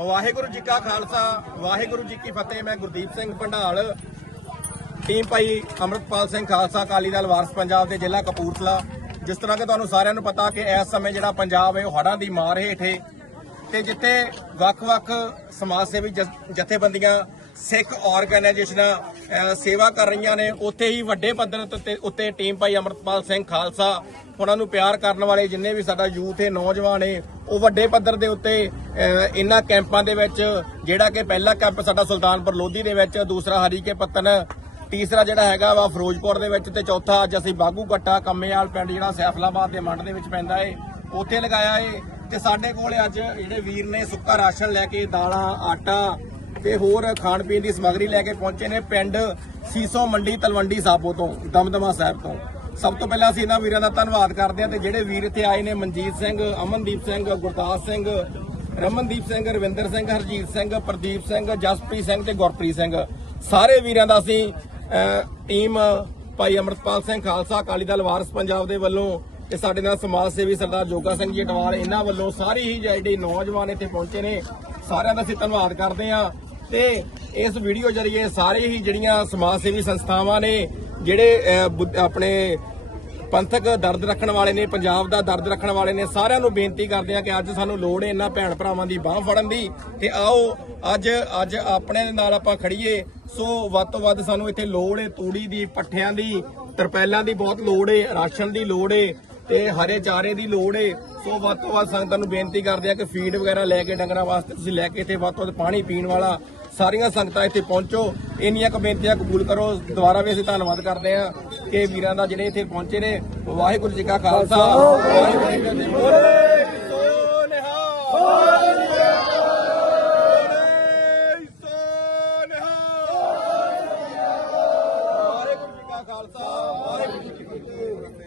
ਵਾਹਿਗੁਰੂ ਜੀ ਕਾ ਖਾਲਸਾ, ਵਾਹਿਗੁਰੂ ਜੀ ਕੀ ਫਤਿਹ। ਮੈਂ ਗੁਰਦੀਪ ਸਿੰਘ ਭੰਡਾਲ ਟੀਮ ਭਾਈ ਅਮਰਤਪਾਲ ਸਿੰਘ ਖਾਲਸਾ, ਅਕਾਲੀ ਦਲ, ਵਾਰਸ ਪੰਜਾਬ ਦੇ ਜ਼ਿਲ੍ਹਾ ਕਪੂਰਥਲਾ। ਜਿਸ ਤਰ੍ਹਾਂ ਕਿ ਤੁਹਾਨੂੰ ਸਾਰਿਆਂ ਨੂੰ ਪਤਾ ਕਿ ਇਸ ਸਮੇਂ ਜਿਹੜਾ ਪੰਜਾਬ ਹੈ, ਉਹ ਹੜ੍ਹਾਂ ਦੀ ਮਾਰ ਹੇਠੇ ਤੇ ਜਿੱਥੇ ਵੱਖ-ਵੱਖ ਸਮਾਜ ਸੇਵੀ ਜਥ- ਜਥੇਬੰਦੀਆਂ, ਸਿੱਖ ਆਰਗੇਨਾਈਜੇਸ਼ਨਾਂ ਸੇਵਾ ਕਰ ਰਹੀਆਂ ਨੇ, ਉੱਥੇ ਹੀ ਵੱਡੇ ਪੱਧਰ ਤੇ ਉੱਤੇ ਟੀਮ ਭਾਈ ਅਮਰਤਪਾਲ ਸਿੰਘ ਖਾਲਸਾ, ਉਹਨਾਂ ਨੂੰ ਪਿਆਰ ਕਰਨ ਵਾਲੇ ਜਿੰਨੇ ਵੀ ਸਾਡਾ ਯੂਥ ਹੈ, ਨੌਜਵਾਨ ਹੈ, ਉਹ ਵੱਡੇ ਪੱਧਰ ਦੇ ਉੱਤੇ ਇਹਨਾਂ ਕੈਂਪਾਂ ਦੇ ਵਿੱਚ, ਜਿਹੜਾ ਕਿ ਪਹਿਲਾ ਕੈਂਪ ਸਾਡਾ ਸੁਲਤਾਨਪੁਰ ਲੋਧੀ ਦੇ ਵਿੱਚ, ਦੂਸਰਾ ਹਰੀਕੇ ਪੱਤਨ, ਤੀਸਰਾ ਜਿਹੜਾ ਹੈਗਾ ਵਾ ਫਿਰੋਜ਼ਪੁਰ ਦੇ ਵਿੱਚ, ਤੇ ਚੌਥਾ ਅੱਜ ਅਸੀਂ ਬਾਗੂ ਘੱਟਾ, ਕੰਮੇਵਾਲ ਪਿੰਡ ਜਿਹੜਾ ਸੈਫਲਾਬਾਦ ਦੇ ਮੰਡ ਦੇ ਵਿੱਚ ਪੈਂਦਾ ਏ ਉੱਥੇ ਲਗਾਇਆ ਏ ਤੇ ਸਾਡੇ ਕੋਲ ਅੱਜ ਜਿਹੜੇ ਵੀਰ ਨੇ ਸੁੱਕਾ ਰਾਸ਼ਨ ਲੈ ਕੇ, ਦਾਲਾਂ, ਆਟਾ ਤੇ ਹੋਰ ਖਾਣ ਪੀਣ ਦੀ ਸਮੱਗਰੀ ਲੈ ਕੇ ਪਹੁੰਚੇ ਨੇ ਪਿੰਡ ਸੀਸੋ ਮੰਡੀ ਤਲਵੰਡੀ ਸਾਬੋ ਤੋਂ, ਦਮਦਮਾ ਸਾਹਿਬ ਤੋਂ। ਸਭ ਤੋਂ ਪਹਿਲਾਂ ਅਸੀਂ ਇਹਨਾਂ ਵੀਰਾਂ ਦਾ ਧੰਨਵਾਦ ਕਰਦੇ ਹਾਂ ਤੇ ਜਿਹੜੇ ਵੀਰ ਇੱਥੇ ਆਏ ਨੇ, ਮਨਜੀਤ ਸਿੰਘ, ਅਮਨਦੀਪ ਸਿੰਘ, ਗੁਰਦਾਸ ਸਿੰਘ, ਰਮਨਦੀਪ ਸਿੰਘ, ਰਵਿੰਦਰ ਸਿੰਘ, ਹਰਜੀਤ ਸਿੰਘ, ਪ੍ਰਦੀਪ ਸਿੰਘ, ਜਸਪ੍ਰੀਤ ਸਿੰਘ ਤੇ ਗੁਰਪ੍ਰੀਤ ਸਿੰਘ। ਸਾਰੇ ਵੀਰਾਂ ਦਾ ਅਸੀਂ ਟੀਮ ਭਾਈ ਅਮਰਤਪਾਲ ਸਿੰਘ ਖਾਲਸਾ, ਅਕਾਲੀ ਦਲ, ਵਾਰਸ ਪੰਜਾਬ ਦੇ ਵੱਲੋਂ ਤੇ ਸਾਡੇ ਨਾਲ ਸਮਾਜ ਸੇਵੀ ਸਰਦਾਰ ਜੋਗਾ ਸਿੰਘ ਜੀ ਅਟਵਾਲ ਇਹਨਾਂ ਵੱਲੋਂ ਸਾਰੀ ਹੀ ਜਿਹੜੇ ਨੌਜਵਾਨ ਇੱਥੇ ਪਹੁੰਚੇ ਨੇ। ਸਾਰਿਆਂ ਦਾ ਅਸੀਂ ਧੰਨਵਾਦ ਕਰਦੇ ਹਾਂ। ਤੇ ਇਸ ਵੀਡੀਓ ਜਰੀਏ ਸਾਰੇ ਹੀ ਜਿਹੜੀਆਂ ਸਮਾਜ ਸੇਵੀ ਸੰਸਥਾਵਾਂ ਨੇ ਜਿਹੜੇ ਅਹ, ਆਪਣੇ ਪੰਥਕ ਦਰਦ ਰੱਖਣ ਵਾਲੇ ਨੇ ਪੰਜਾਬ ਦਾ ਦਰਦ ਰੱਖਣ ਵਾਲੇ ਨੇ ਸਾਰਿਆਂ ਨੂੰ ਬੇਨਤੀ ਕਰਦੇ ਆ ਕਿ ਅੱਜ ਸਾਨੂੰ ਲੋੜ ਹੈ ਇਹਨਾਂ ਭੈਣ ਭਰਾਵਾਂ ਦੀ ਬਾਹ ਫੜਨ ਦੀ। ਤੇ ਆਓ ਅੱਜ ਅੱਜ ਆਪਣੇ ਦੇ ਨਾਲ ਆਪਾਂ ਖੜੀਏ ਸੋ ਵੱਧ ਤੋਂ ਵੱਧ ਸਾਨੂੰ ਇੱਥੇ ਲੋੜ ਹੈ ਤੂੜੀ ਦੀ ਪੱਠਿਆਂ ਦੀ ਤਰਪੈਲਾਂ ਦੀ ਬਹੁਤ ਲੋੜ ਹੈ ਰਾਸ਼ਨ ਦੀ ਲੋੜ ਹੈ। ਤੇ ਹਰੇ ਚਾਰੇ ਦੀ ਲੋੜ ਏ। ਸੋ ਵੱਧ ਤੋਂ ਵੱਧ ਸੰਗਤਾਂ ਨੂੰ ਬੇਨਤੀ ਕਰਦੇ ਆ ਕਿ ਫੀਡ ਵਗੈਰਾ ਲੈ ਕੇ ਡੰਗਰਾਂ ਵਾਸਤੇ ਤੁਸੀਂ ਲੈ ਕੇ ਇੱਥੇ ਵੱਧ ਤੋਂ ਵੱਧ ਪਾਣੀ ਪੀਣ ਵਾਲਾ ਸਾਰੀਆਂ ਸੰਗਤਾਂ ਇੱਥੇ ਪਹੁੰਚੋ। ਇੰਨੀਆਂ ਕੁ ਬੇਨਤੀਆਂ ਕਬੂਲ ਕਰੋ। ਦੁਬਾਰਾ ਵੀ ਅਸੀਂ ਧੰਨਵਾਦ ਕਰਦੇ ਹਾਂ ਕਿ ਵੀਰਾਂ ਦਾ ਜਿਹੜੇ ਇੱਥੇ ਪਹੁੰਚੇ ਨੇ। ਵਾਹਿਗੁਰੂ ਜੀ ਕਾ ਖਾਲਸਾ। ਵਾਹਿਗੁਰੂ ਜੀ ਕੀ ਫਤਿਹ।